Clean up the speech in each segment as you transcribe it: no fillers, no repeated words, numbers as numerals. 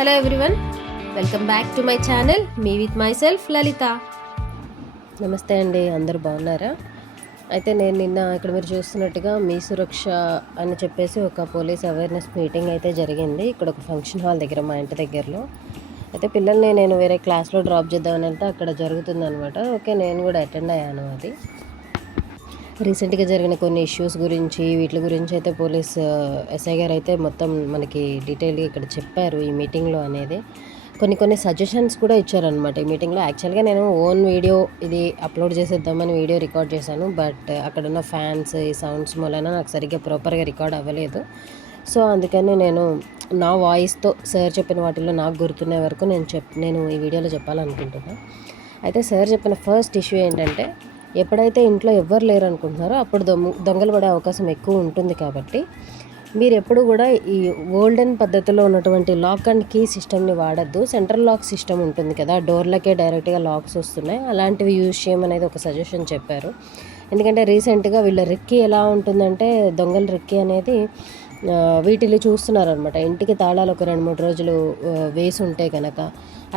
Hello everyone, welcome back to my channel me with myself Lalitha. నమస్తే అండి, అందరూ బాగున్నారా? అయితే నేను నిన్న ఇక్కడ మీరు చూస్తున్నట్టుగా మీ సురక్ష అని చెప్పేసి ఒక పోలీస్ అవేర్నెస్ మీటింగ్ అయితే జరిగింది ఇక్కడ ఒక ఫంక్షన్ హాల్ దగ్గర, మా ఇంటి దగ్గరలో. అయితే పిల్లల్ని నేను వేరే క్లాస్లో డ్రాప్ చేద్దామని వెళ్తే అక్కడ జరుగుతుందనమాట. ఓకే, నేను కూడా అటెండ్ అయ్యాను. అది రీసెంట్గా జరిగిన కొన్ని ఇష్యూస్ గురించి, వీటి గురించి అయితే పోలీస్ ఎస్ఐ గారు అయితే మొత్తం మనకి డీటెయిల్గా ఇక్కడ చెప్పారు ఈ మీటింగ్లో అనేది. కొన్ని సజెషన్స్ కూడా ఇచ్చారనమాట ఈ మీటింగ్లో. యాక్చువల్గా నేను ఓన్ వీడియో ఇది అప్లోడ్ చేసేద్దామని వీడియో రికార్డ్ చేశాను, బట్ అక్కడున్న ఫ్యాన్స్ ఈ సౌండ్స్ మూలన నాకు సరిగ్గా ప్రాపర్గా రికార్డ్ అవ్వలేదు. సో అందుకని నేను నా వాయిస్తో సార్ చెప్పిన వాటిల్లో నాకు గుర్తున్న వరకు నేను ఈ వీడియోలో చెప్పాలనుకుంటున్నాను. అయితే సార్ చెప్పిన ఫస్ట్ ఇష్యూ ఏంటంటే, ఎప్పుడైతే ఇంట్లో ఎవ్వరు లేరు అనుకుంటున్నారో అప్పుడు దొంగలు పడే అవకాశం ఎక్కువ ఉంటుంది. కాబట్టి మీరు ఎప్పుడు కూడా ఈ ఓల్డెన్ పద్ధతిలో ఉన్నటువంటి లాక్ అండ్ కీ సిస్టమ్ని వాడద్దు. సెంట్రల్ లాక్ సిస్టమ్ ఉంటుంది కదా, డోర్లకే డైరెక్ట్గా లాక్స్ వస్తున్నాయి, అలాంటివి యూజ్ చేయమనేది ఒక సజెషన్ చెప్పారు. ఎందుకంటే రీసెంట్గా వీళ్ళ రిక్కీ ఎలా ఉంటుందంటే, దొంగల రిక్కీ అనేది వీటిని చూస్తున్నారనమాట. ఇంటికి తాళాలు ఒక 2-3 రోజులు వేసి ఉంటే కనుక,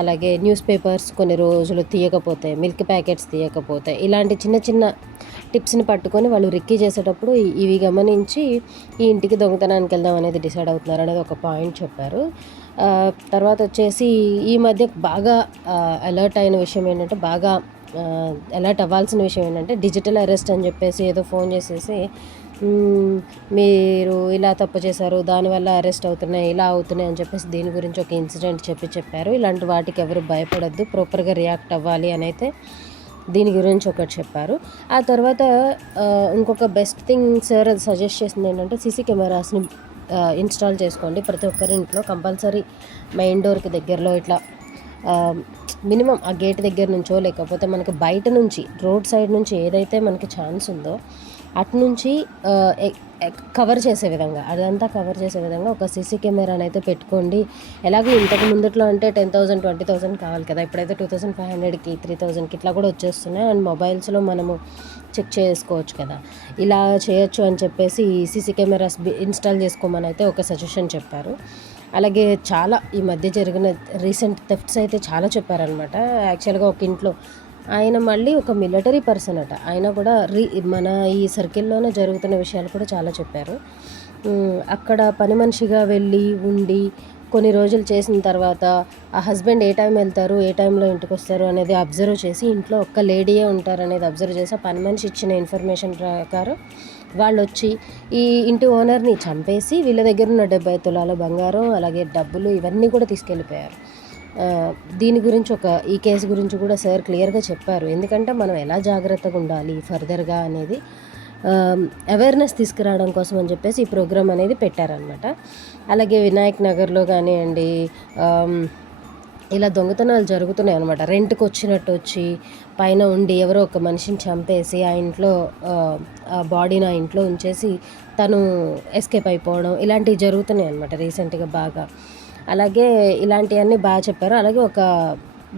అలాగే న్యూస్ పేపర్స్ కొన్ని రోజులు తీయకపోతే, మిల్క్ ప్యాకెట్స్ తీయకపోతే, ఇలాంటి చిన్న చిన్న టిప్స్ని పట్టుకొని వాళ్ళు రిక్కీ చేసేటప్పుడు ఇవి గమనించి ఈ ఇంటికి దొంగతనానికి వెళ్దాం అనేది డిసైడ్ అవుతున్నారు అనేది ఒక పాయింట్ చెప్పారు. తర్వాత వచ్చేసి ఈ మధ్య బాగా అలర్ట్ అయిన విషయం ఏంటంటే, బాగా అలర్ట్ అవ్వాల్సిన విషయం ఏంటంటే, డిజిటల్ అరెస్ట్ అని చెప్పేసి ఏదో ఫోన్ చేసేసి మీరు ఇలా తప్పు చేశారు, దానివల్ల అరెస్ట్ అవుతున్నాయి, ఇలా అవుతున్నాయి అని చెప్పేసి దీని గురించి ఒక ఇన్సిడెంట్ చెప్పారు. ఇలాంటి వాటికి ఎవరు భయపడద్దు, ప్రాపర్గా రియాక్ట్ అవ్వాలి అని అయితే దీని గురించి ఒకటి చెప్పారు. ఆ తర్వాత ఇంకొక బెస్ట్ థింగ్ సార్ అది సజెస్ట్ చేసింది ఏంటంటే, సీసీ కెమెరాస్ని ఇన్స్టాల్ చేసుకోండి ప్రతి ఒక్కరి ఇంట్లో. కంపల్సరీ మెయిన్ డోర్కి దగ్గరలో ఇట్లా మినిమం ఆ గేట్ దగ్గర నుంచో, లేకపోతే మనకి బయట నుంచి రోడ్ సైడ్ నుంచి ఏదైతే మనకి ఛాన్స్ ఉందో అటు నుంచి కవర్ చేసే విధంగా, అదంతా కవర్ చేసే విధంగా ఒక సీసీ కెమెరాని అయితే పెట్టుకోండి. ఎలాగో ఇంతకు ముందుట్లో అంటే 10,000 20,000 కావాలి కదా, ఇప్పుడైతే 2,500కి 3,000కి ఇట్లా కూడా వచ్చేస్తున్నాయి. అండ్ మొబైల్స్లో మనము చెక్ చేసుకోవచ్చు కదా, ఇలా చేయొచ్చు అని చెప్పేసి ఈ సీసీ కెమెరాస్ ఇన్స్టాల్ చేసుకోమని అయితే ఒక సజెషన్ చెప్పారు. అలాగే చాలా ఈ మధ్య జరిగిన రీసెంట్ థెఫ్ట్స్ అయితే చాలా చెప్పారనమాట. యాక్చువల్గా ఒక ఇంట్లో ఆయన మళ్ళీ ఒక మిలిటరీ పర్సన్ అట, ఆయన కూడా మన ఈ సర్కిల్లోనే జరుగుతున్న విషయాలు కూడా చాలా చెప్పారు. అక్కడ పని మనిషిగా వెళ్ళి ఉండి కొన్ని రోజులు చేసిన తర్వాత ఆ హస్బెండ్ ఏ టైం వెళ్తారు, ఏ టైంలో ఇంటికి వస్తారు అనేది అబ్జర్వ్ చేసి, ఇంట్లో ఒక్క లేడీయే ఉంటారు అనేది అబ్జర్వ్ చేసి, ఆ పని మనిషి ఇచ్చిన ఇన్ఫర్మేషన్ ప్రకారం వాళ్ళు వచ్చి ఈ ఇంటి ఓనర్ని చంపేసి వీళ్ళ దగ్గర ఉన్న 70 తులాల బంగారం, అలాగే డబ్బులు ఇవన్నీ కూడా తీసుకెళ్ళిపోయారు. దీని గురించి ఈ కేసు గురించి కూడా సార్ క్లియర్గా చెప్పారు. ఎందుకంటే మనం ఎలా జాగ్రత్తగా ఉండాలి ఫర్దర్గా అనేది అవేర్నెస్ తీసుకురావడం కోసం అని చెప్పేసి ఈ ప్రోగ్రామ్ అనేది పెట్టారనమాట. అలాగే వినాయక్ నగర్లో కానివ్వండి, ఇలా దొంగతనాలు జరుగుతున్నాయి అనమాట. రెంట్కి వచ్చినట్టు వచ్చి పైన ఉండి ఎవరో ఒక మనిషిని చంపేసి ఆ ఇంట్లో ఆ బాడీని ఆ ఇంట్లో ఉంచేసి తను ఎస్కేప్ అయిపోవడం, ఇలాంటివి జరుగుతున్నాయి అనమాట రీసెంట్గా బాగా. అలాగే ఇలాంటివన్నీ బాగా చెప్పారు. అలాగే ఒక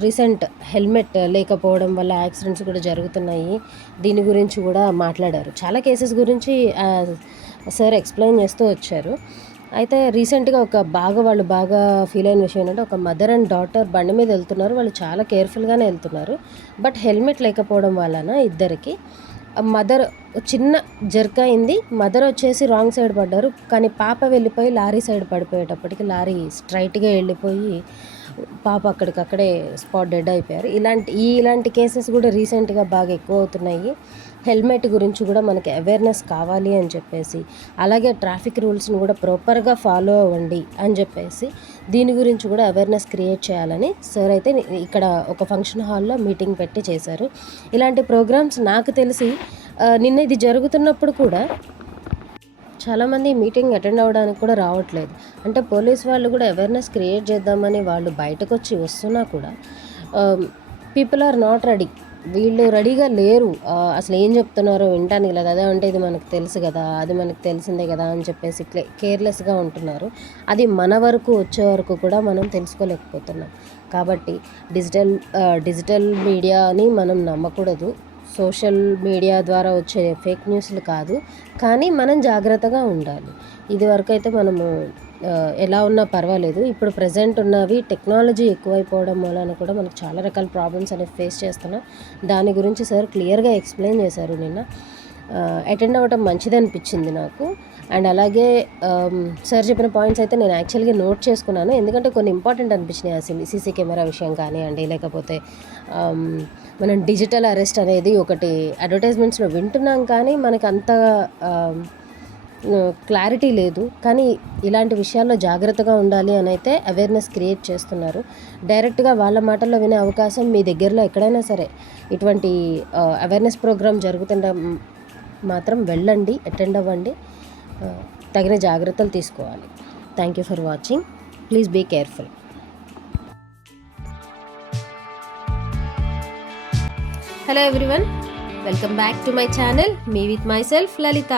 రీసెంట్ హెల్మెట్ లేకపోవడం వల్ల యాక్సిడెంట్స్ కూడా జరుగుతున్నాయి, దీని గురించి కూడా మాట్లాడారు. చాలా కేసెస్ గురించి సార్ ఎక్స్ప్లెయిన్ చేస్తూ వచ్చారు. అయితే రీసెంట్గా వాళ్ళు బాగా ఫీల్ అయిన విషయం ఏంటంటే, ఒక మదర్ అండ్ డాటర్ బండి మీద వెళ్తున్నారు, వాళ్ళు చాలా కేర్ఫుల్గానే వెళ్తున్నారు. బట్ హెల్మెట్ లేకపోవడం వలన ఇద్దరికి మదర్ చిన్న జర్క్ అయింది, మదర్ వచ్చేసి రాంగ్ సైడ్ పడ్డారు. కానీ పాప వెళ్ళిపోయి లారీ సైడ్ పడిపోయేటప్పటికి లారీ స్ట్రైట్గా వెళ్ళిపోయి పాప అక్కడికక్కడే స్పాట్ డెడ్ అయిపోయారు. ఇలాంటి కేసెస్ కూడా రీసెంట్గా బాగా ఎక్కువ అవుతున్నాయి. హెల్మెట్ గురించి కూడా మనకి అవేర్నెస్ కావాలి అని చెప్పేసి, అలాగే ట్రాఫిక్ రూల్స్ని కూడా ప్రాపర్గా ఫాలో అవ్వండి అని చెప్పేసి దీని గురించి కూడా అవేర్నెస్ క్రియేట్ చేయాలని సార్ అయితే ఇక్కడ ఒక ఫంక్షన్ హాల్లో మీటింగ్ పెట్టి చేశారు. ఇలాంటి ప్రోగ్రామ్స్ నాకు తెలిసి నిన్న ఇది జరుగుతున్నప్పుడు కూడా చాలామంది మీటింగ్ అటెండ్ అవ్వడానికి కూడా రావట్లేదు. అంటే పోలీస్ వాళ్ళు కూడా అవేర్నెస్ క్రియేట్ చేద్దామని వాళ్ళు బయటకు వచ్చి వస్తున్నా కూడా పీపుల్ ఆర్ నాట్ రెడీ, వీళ్ళు రెడీగా లేరు. అసలు ఏం చెప్తున్నారో వినటానికి లేదు. అదే అంటే ఇది మనకు తెలుసు కదా, అది మనకు తెలిసిందే కదా అని చెప్పేసి కేర్లెస్గా ఉంటున్నారు. అది మన వరకు వచ్చే వరకు కూడా మనం తెలుసుకోలేకపోతున్నాం. కాబట్టి డిజిటల్ మీడియాని మనం నమ్మకూడదు. సోషల్ మీడియా ద్వారా వచ్చే ఫేక్ న్యూస్లు కాదు, కానీ మనం జాగ్రత్తగా ఉండాలి. ఇదివరకు అయితే మనము ఎలా ఉన్నా పర్వాలేదు. ఇప్పుడు ప్రెజెంట్ ఉన్నవి టెక్నాలజీ ఎక్కువైపోవడం వలన కూడా మనకు చాలా రకాల ప్రాబ్లమ్స్ అనేవి ఫేస్ చేస్తున్నాం. దాని గురించి సార్ క్లియర్గా ఎక్స్ప్లెయిన్ చేశారు నిన్న. అటెండ్ అవ్వటం మంచిదనిపించింది నాకు. అండ్ అలాగే సార్ చెప్పిన పాయింట్స్ అయితే నేను యాక్చువల్గా నోట్ చేసుకున్నాను. ఎందుకంటే కొన్ని ఇంపార్టెంట్ అనిపించినాయి. అసలు సీసీ కెమెరా విషయం కానివ్వండి, లేకపోతే మనం డిజిటల్ అరెస్ట్ అనేది ఒకటి అడ్వర్టైజ్మెంట్స్లో వింటున్నాం, కానీ మనకు అంత క్లారిటీ లేదు. కానీ ఇలాంటి విషయాల్లో జాగ్రత్తగా ఉండాలి అని అయితే అవేర్నెస్ క్రియేట్ చేస్తున్నారు. డైరెక్ట్గా వాళ్ళ మాటల్లో వినే అవకాశం మీ దగ్గరలో ఎక్కడైనా సరే ఇటువంటి అవేర్నెస్ ప్రోగ్రామ్ జరుగుతుండ మాత్రం వెళ్ళండి, అటెండ్ అవ్వండి, తగిన జాగ్రత్తలు తీసుకోవాలి. Thank you for watching. Please be careful. Hello everyone, welcome back to my channel, me with myself Lalitha.